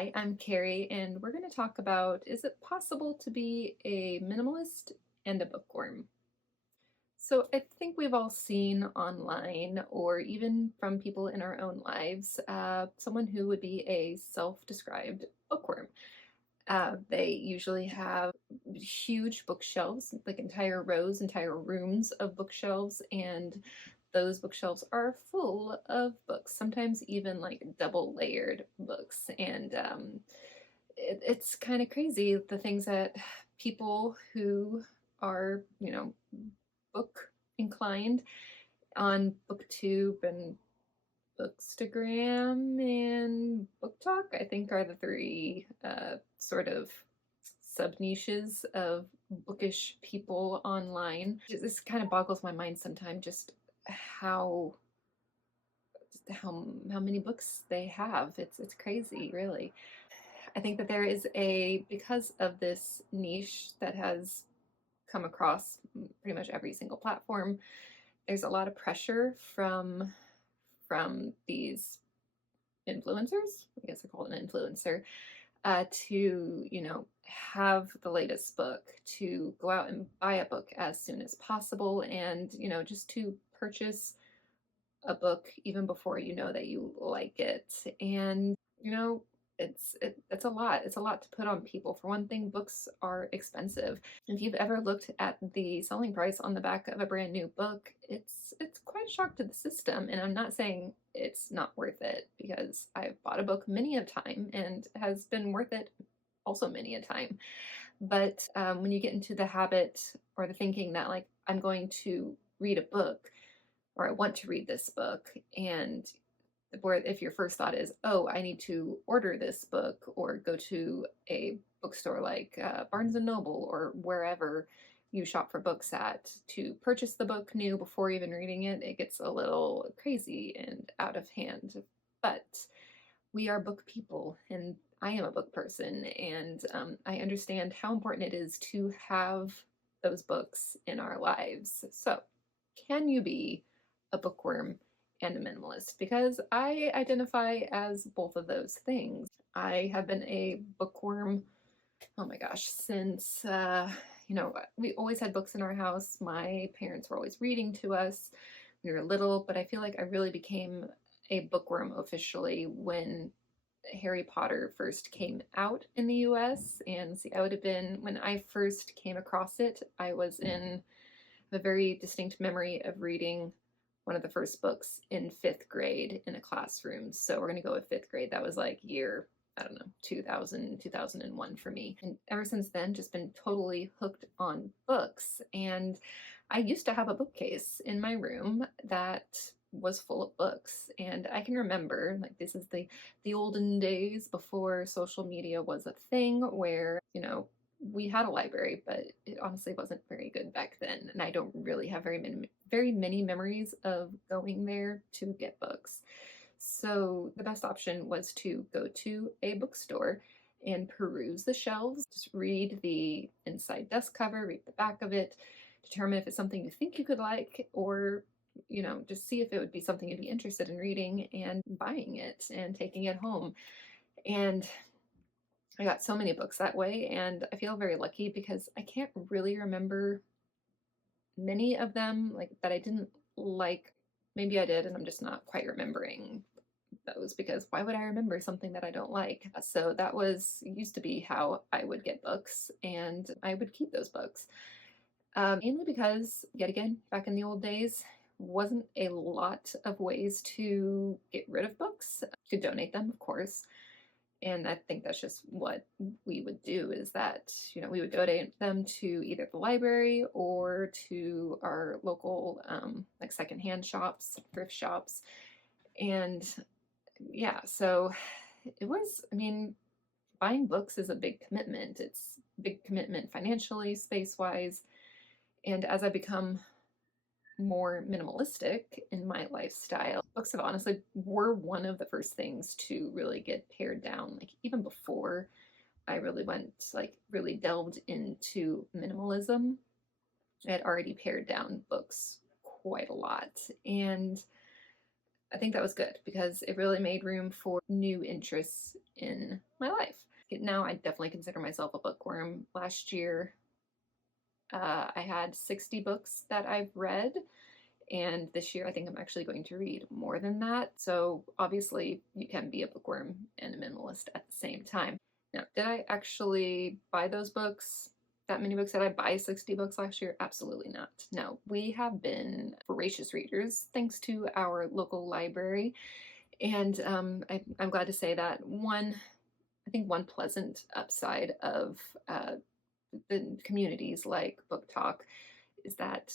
Hi, I'm Carrie, and we're going to talk about, is it possible to be a minimalist and a bookworm? So I think we've all seen online or even from people in our own lives, someone who would be a self-described bookworm. They usually have huge bookshelves, like entire rows, entire rooms of bookshelves, and those bookshelves are full of books, sometimes even like double layered books. And it's kind of crazy the things that people who are, book inclined on BookTube and Bookstagram and Book Talk, I think are the three sort of sub niches of bookish people online. This kind of boggles my mind sometimes, just how how many books they have. It's crazy, really. I think that there is because of this niche that has come across pretty much every single platform, there's a lot of pressure from these influencers. I guess they're called an influencer, to have the latest book, to go out and buy a book as soon as possible, and just to purchase a book even before you know that you like it. And it's a lot. It's a lot to put on people. For one thing, books are expensive. If you've ever looked at the selling price on the back of a brand new book, it's quite a shock to the system. And I'm not saying it's not worth it, because I've bought a book many a time and has been worth it also many a time. But when you get into the habit or the thinking that, like, I'm going to read a book, or I want to read this book, and where if your first thought is, oh, I need to order this book or go to a bookstore like Barnes and Noble or wherever you shop for books at to purchase the book new before even reading it, it gets a little crazy and out of hand. But we are book people, and I am a book person, and I understand how important it is to have those books in our lives. So, can you be a bookworm and a minimalist? Because I identify as both of those things. I have been a bookworm, oh my gosh, since, we always had books in our house. My parents were always reading to us when we were little, but I feel like I really became a bookworm officially when Harry Potter first came out in the US. And see, I would have been, when I first came across it, I was in a very distinct memory of reading one of the first books in fifth grade in a classroom. So we're going to go with fifth grade. That was like year, I don't know, 2000, 2001 for me. And ever since then, just been totally hooked on books. And I used to have a bookcase in my room that was full of books. And I can remember, like, this is the olden days before social media was a thing, where, we had a library, but it honestly wasn't very good back then. And I don't really have very many memories of going there to get books. So the best option was to go to a bookstore and peruse the shelves, just read the inside desk cover, read the back of it, determine if it's something you think you could like, or just see if it would be something you'd be interested in reading and buying it and taking it home. And I got so many books that way, and I feel very lucky because I can't really remember many of them like that I didn't like. Maybe I did, and I'm just not quite remembering those, because why would I remember something that I don't like? So that used to be how I would get books, and I would keep those books. Mainly because, yet again, back in the old days, wasn't a lot of ways to get rid of books. You could donate them, of course. And I think that's just what we would do, is that, we would donate them to either the library or to our local, like, secondhand shops, thrift shops. And yeah, so it was, I mean, buying books is a big commitment. It's a big commitment financially, space-wise. And as I become more minimalistic in my lifestyle, books have honestly were one of the first things to really get pared down. Like, even before I really went, like, really delved into minimalism, I had already pared down books quite a lot. And I think that was good, because it really made room for new interests in my life. Now I definitely consider myself a bookworm. Last year, I had 60 books that I've read, and this year I think I'm actually going to read more than that. So obviously, you can be a bookworm and a minimalist at the same time. Now, did I actually buy those books? That many books? Did I buy 60 books last year? Absolutely not. No, we have been voracious readers thanks to our local library. And I'm glad to say that I think one pleasant upside of the communities like Book Talk is that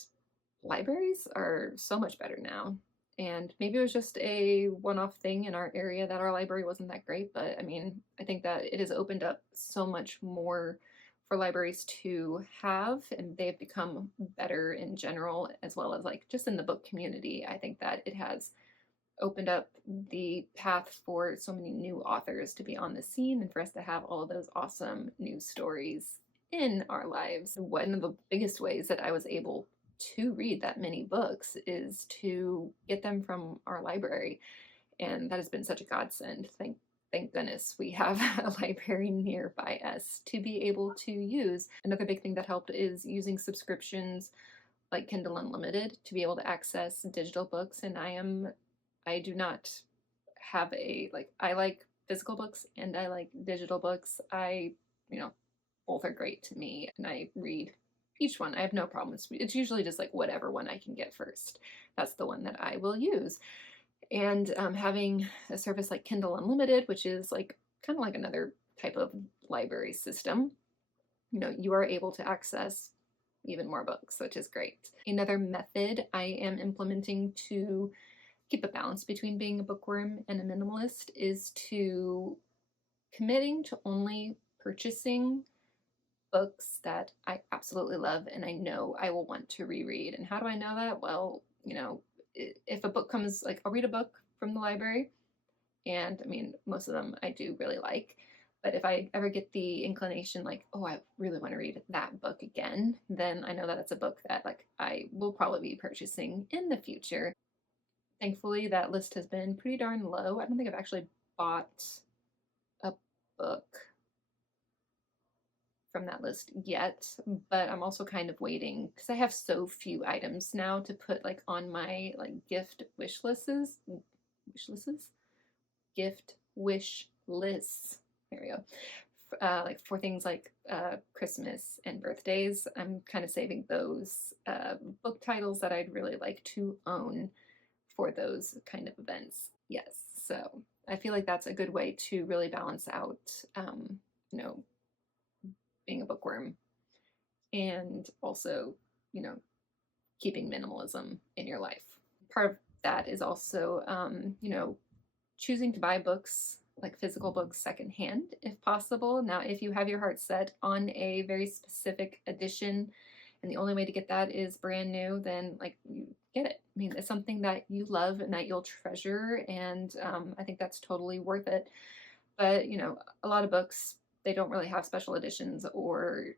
libraries are so much better now. And maybe it was just a one off thing in our area that our library wasn't that great, but I mean, I think that it has opened up so much more for libraries to have, and they've become better in general, as well as like just in the book community. I think that it has opened up the path for so many new authors to be on the scene and for us to have all of those awesome new stories in our lives. One of the biggest ways that I was able to read that many books is to get them from our library, and that has been such a godsend. Thank goodness we have a library nearby us to be able to use. Another big thing that helped is using subscriptions like Kindle Unlimited to be able to access digital books. And I do not have I like physical books and I like digital books. Both are great to me, and I read each one. I have no problems. It's usually just like whatever one I can get first. That's the one that I will use. And having a service like Kindle Unlimited, which is like kind of like another type of library system, you are able to access even more books, which is great. Another method I am implementing to keep a balance between being a bookworm and a minimalist is to committing to only purchasing books that I absolutely love and I know I will want to reread. And how do I know that? Well, if a book comes, like I'll read a book from the library, and I mean, most of them I do really like. But if I ever get the inclination, like, oh, I really want to read that book again, then I know that it's a book that like I will probably be purchasing in the future. Thankfully, that list has been pretty darn low. I don't think I've actually bought a book from that list yet, but I'm also kind of waiting because I have so few items now to put like on my like gift wish lists. Gift wish lists. There we go. Like for things like Christmas and birthdays, I'm kind of saving those book titles that I'd really like to own for those kind of events. Yes, so I feel like that's a good way to really balance out, you know, being a bookworm and also, keeping minimalism in your life. Part of that is also, choosing to buy books, like physical books, secondhand if possible. Now, if you have your heart set on a very specific edition and the only way to get that is brand new, then like you get it. I mean, it's something that you love and that you'll treasure, and I think that's totally worth it. But a lot of books, they don't really have special editions, or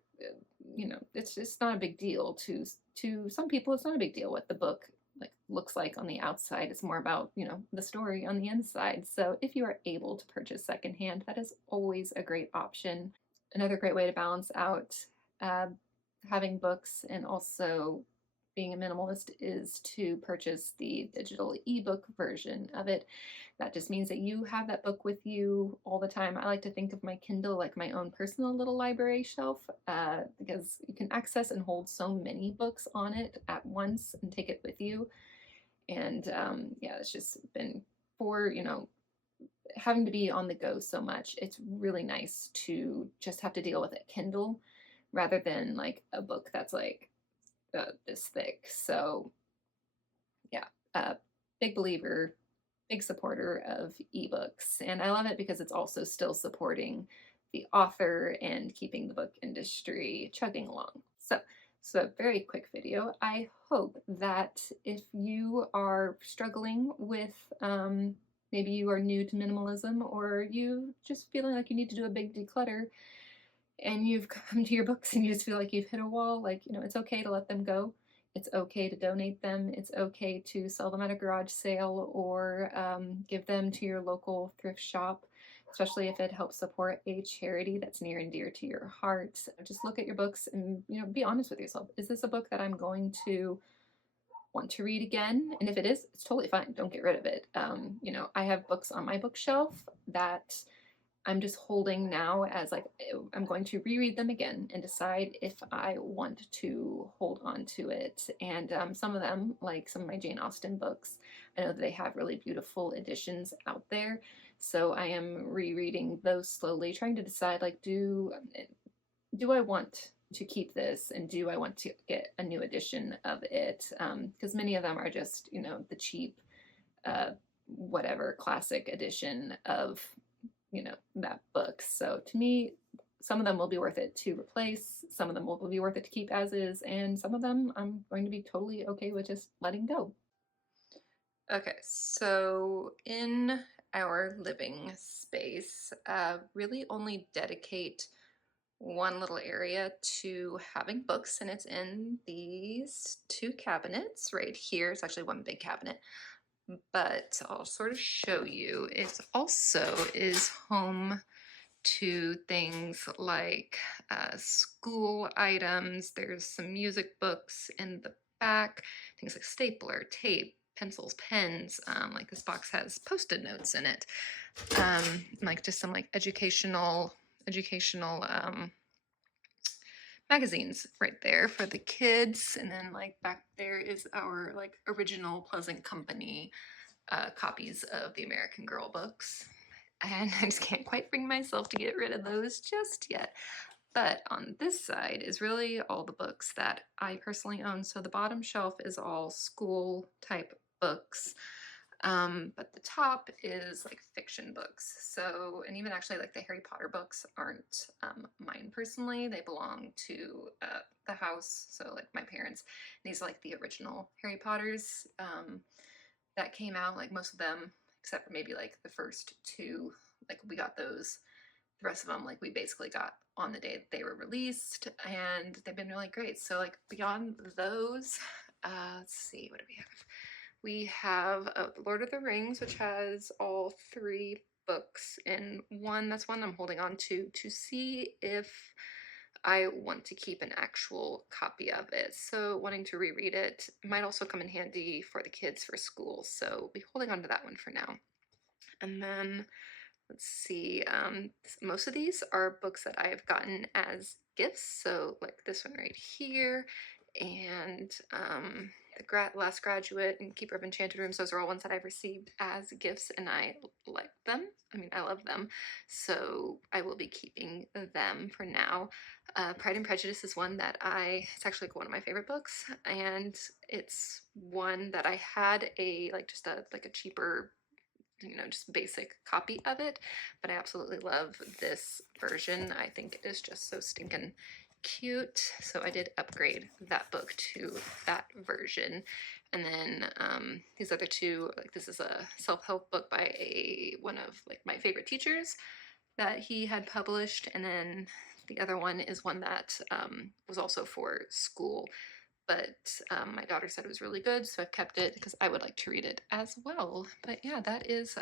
it's just not a big deal to some people. It's not a big deal what the book like looks like on the outside. It's more about the story on the inside. So if you are able to purchase secondhand, that is always a great option. Another great way to balance out uh, having books and also being a minimalist is to purchase the digital ebook version of it. That just means that you have that book with you all the time. I like to think of my Kindle like my own personal little library shelf, because you can access and hold so many books on it at once and take it with you. And it's just been for, having to be on the go so much. It's really nice to just have to deal with a Kindle rather than like a book that's like this thick. So yeah, big believer, big supporter of ebooks, and I love it because it's also still supporting the author and keeping the book industry chugging along. So a very quick video. I hope that if you are struggling with maybe you are new to minimalism, or you just feeling like you need to do a big declutter, and you've come to your books and you just feel like you've hit a wall, like, it's okay to let them go. It's okay to donate them. It's okay to sell them at a garage sale, or give them to your local thrift shop. especially if it helps support a charity that's near and dear to your heart. Just look at your books and, be honest with yourself. Is this a book that I'm going to want to read again? And if it is, it's totally fine. Don't get rid of it. I have books on my bookshelf that I'm just holding now as like I'm going to reread them again and decide if I want to hold on to it. And some of them, like some of my Jane Austen books, I know that they have really beautiful editions out there. So I am rereading those slowly, trying to decide like do I want to keep this, and do I want to get a new edition of it? Because many of them are just the cheap uh, whatever classic edition of that book. So to me, some of them will be worth it to replace, some of them will be worth it to keep as is, and some of them I'm going to be totally okay with just letting go. Okay, so in our living space, really only dedicate one little area to having books, and it's in these two cabinets right here. It's actually one big cabinet, but I'll sort of show you. It also is home to things like school items. There's some music books in the back, things like stapler, tape, pencils, pens. Like this box has post-it notes in it, like just some like educational magazines right there for the kids. And then like back there is our like original Pleasant Company copies of the American Girl books. And I just can't quite bring myself to get rid of those just yet. But on this side is really all the books that I personally own. So the bottom shelf is all school type books. But the top is like fiction books. So, and even actually like the Harry Potter books aren't mine personally. They belong to the house. So like my parents, these are like the original Harry Potters that came out, like most of them, except for maybe like the first two, like we got those. The rest of them, like we basically got on the day that they were released, and they've been really great. So like beyond those, let's see, what do we have? We have The Lord of the Rings, which has all three books in one. That's one I'm holding on to see if I want to keep an actual copy of it. So wanting to reread it might also come in handy for the kids for school. So we'll be holding on to that one for now. And then let's see, most of these are books that I have gotten as gifts. So like this one right here, and the Last Graduate and Keeper of Enchanted Rooms. Those are all ones that I've received as gifts, and I like them. I mean, I love them. So I will be keeping them for now. Pride and Prejudice is one that it's actually like one of my favorite books, and it's one that I had just a cheaper, just basic copy of it, but I absolutely love this version. I think it is just so stinking cute. So I did upgrade that book to that version. And then these other two, like this is a self-help book by one of like my favorite teachers that he had published, and then the other one is one that was also for school, but my daughter said it was really good, so I've kept it because I would like to read it as well. But yeah, that is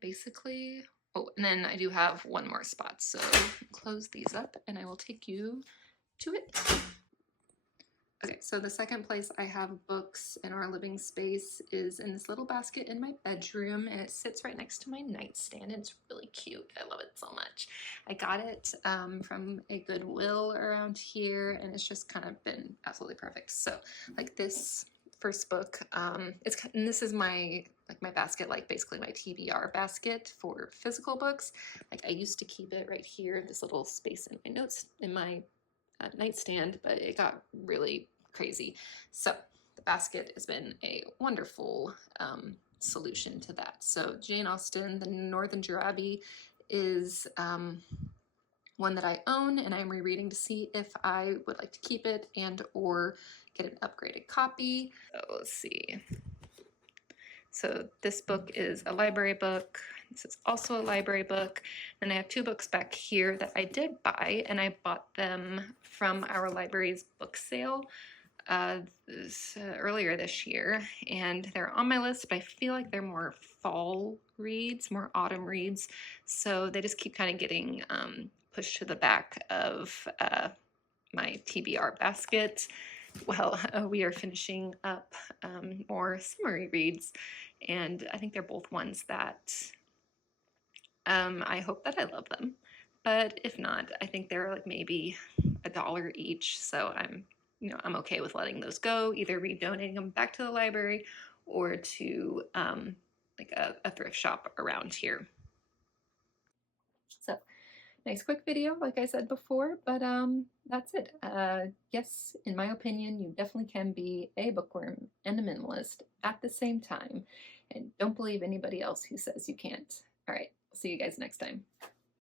basically. Oh, and then I do have one more spot, so close these up and I will take you to it. Okay, so the second place I have books in our living space is in this little basket in my bedroom, and it sits right next to my nightstand. It's really cute. I love it so much. I got it from a Goodwill around here, and it's just kind of been absolutely perfect. So like this first book, and this is my basket, like basically my TBR basket for physical books. Like I used to keep it right here, this little space in my notes in my nightstand, but it got really crazy. So the basket has been a wonderful solution to that. So Jane Austen, The Northern Jurabbie, is one that I own, and I'm rereading to see if I would like to keep it and or get an upgraded copy. So let's see. So this book is a library book. This is also a library book. And I have two books back here that I did buy, and I bought them from our library's book sale. earlier this year, and they're on my list, but I feel like they're more fall reads, more autumn reads. So they just keep kind of getting pushed to the back of my TBR basket. Well, we are finishing up more summery reads, and I think they're both ones that I hope that I love them. But if not, I think they're like maybe $1 each. So I'm okay with letting those go, either redonating them back to the library or to like a thrift shop around here. So nice quick video, like I said before, but that's it. Yes, in my opinion, you definitely can be a bookworm and a minimalist at the same time. And don't believe anybody else who says you can't. All right, see you guys next time.